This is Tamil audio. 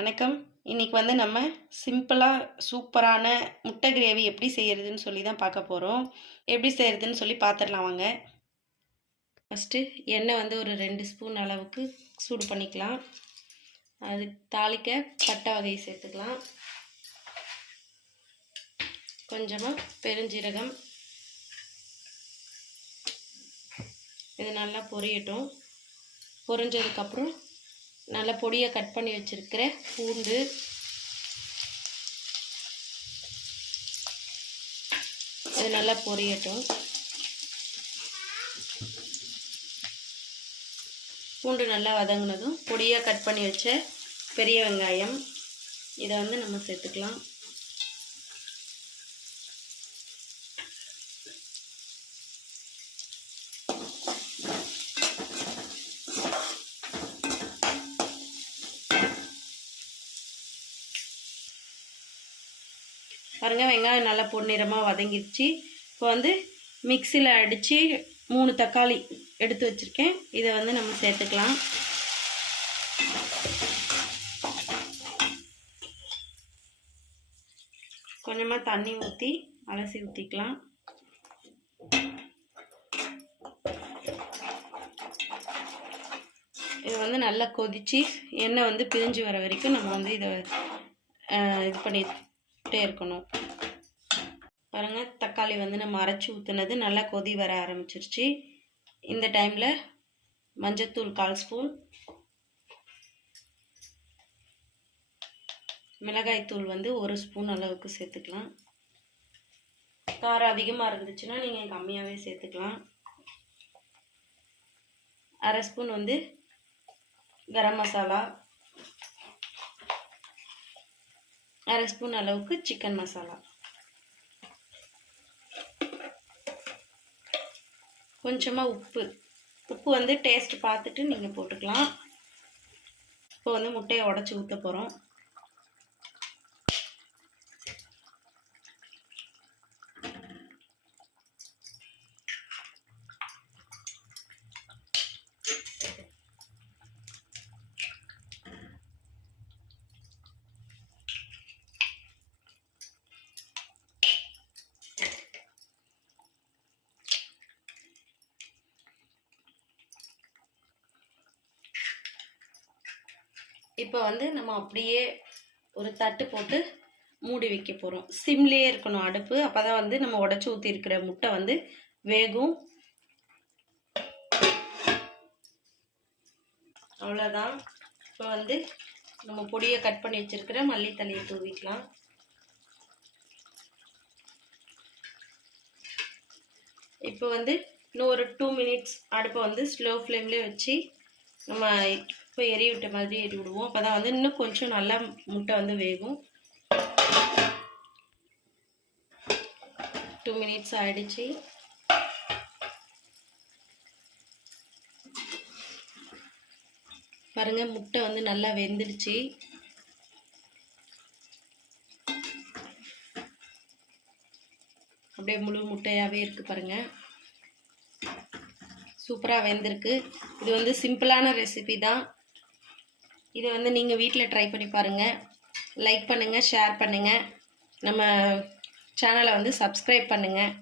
வணக்கம். இன்னைக்கு வந்து நம்ம சிம்பிளாக சூப்பரான முட்டை கிரேவி எப்படி செய்கிறதுன்னு சொல்லி தான் பார்க்க போகிறோம். எப்படி செய்கிறதுன்னு சொல்லி பார்த்துடலாம் வாங்க. ஃபஸ்ட்டு எண்ணெய் வந்து ஒரு 2 ஸ்பூன் அளவுக்கு சூடு பண்ணிக்கலாம். அது தாளிக்க பட்டை வகை சேர்த்துக்கலாம். கொஞ்சமாக பெருஞ்சீரகம். இது நல்லா பொரியட்டும். பொரிஞ்சதுக்கப்புறம் நல்லா பொடியை கட் பண்ணி வச்சுருக்கிற பூண்டு, இது நல்லா பொரியட்டும். பூண்டு நல்லா வதங்கினதும் பொடியாக கட் பண்ணி வச்ச பெரிய வெங்காயம் இதை வந்து நம்ம சேர்த்துக்கலாம். பாருங்க, வெங்காயம் நல்லா பொன்னிறமாக வதங்கிடுச்சு. இப்போ வந்து மிக்சியில் அடித்து 3 தக்காளி எடுத்து வச்சுருக்கேன். இதை வந்து நம்ம சேர்த்துக்கலாம். கொஞ்சமாக தண்ணி ஊற்றி அலசி ஊற்றிக்கலாம். இது வந்து நல்லா கொதித்து எண்ணெய் வந்து பிரிஞ்சு வர வரைக்கும் நம்ம வந்து இதை இது பண்ணிகிட்டே இருக்கணும். பாருங்கள், தக்காளி வந்து நம்ம அரைச்சி ஊற்றுனது நல்லா கொதி வர ஆரம்பிச்சிருச்சு. இந்த டைமில் மஞ்சத்தூள் 1/4 ஸ்பூன், மிளகாய்த்தூள் வந்து 1 ஸ்பூன் அளவுக்கு சேர்த்துக்கலாம். காரம் அதிகமாக இருந்துச்சுன்னா நீங்கள் கம்மியாகவே சேர்த்துக்கலாம். 1/2 ஸ்பூன் வந்து கரம் மசாலா, 1/2 ஸ்பூன் அளவுக்கு சிக்கன் மசாலா, கொஞ்சமாக உப்பு வந்து டேஸ்ட் பார்த்துட்டு நீங்கள் போட்டுக்கலாம். இப்போ வந்து முட்டையை உடச்சி ஊற்ற போகிறோம். இப்போ வந்து நம்ம அப்படியே ஒரு தட்டு போட்டு மூடி வைக்க போகிறோம். சிம்லேயே இருக்கணும் அடுப்பு. அப்போ தான் வந்து நம்ம உடச்சி ஊற்றி இருக்கிற முட்டை வந்து வேகும். அவ்வளோதான். இப்போ வந்து நம்ம பொடியை கட் பண்ணி வச்சுருக்கிற மல்லித்தலையை தூவிக்கலாம். இப்போ வந்து இன்னும் ஒரு 2 மினிட்ஸ் அடுப்பை வந்து ஸ்லோ ஃப்ளேம்லேயே வச்சு நம்ம இப்போ எரி விட்ட மாதிரி எரி விடுவோம். அப்போ தான் வந்து இன்னும் கொஞ்சம் நல்லா முட்டை வந்து வேகும். 2 மினிட்ஸ் ஆகிடுச்சு. பாருங்கள், முட்டை வந்து நல்லா வெந்துடுச்சு. அப்படியே முழு முட்டையாகவே இருக்குது பாருங்கள். சூப்பராக வெந்திருக்கு. இது வந்து சிம்பிளான ரெசிபி தான். இதை வந்து நீங்கள் வீட்டில் ட்ரை பண்ணி பாருங்கள். லைக் பண்ணுங்கள், ஷேர் பண்ணுங்கள், நம்ம சேனலை வந்து சப்ஸ்கிரைப் பண்ணுங்கள்.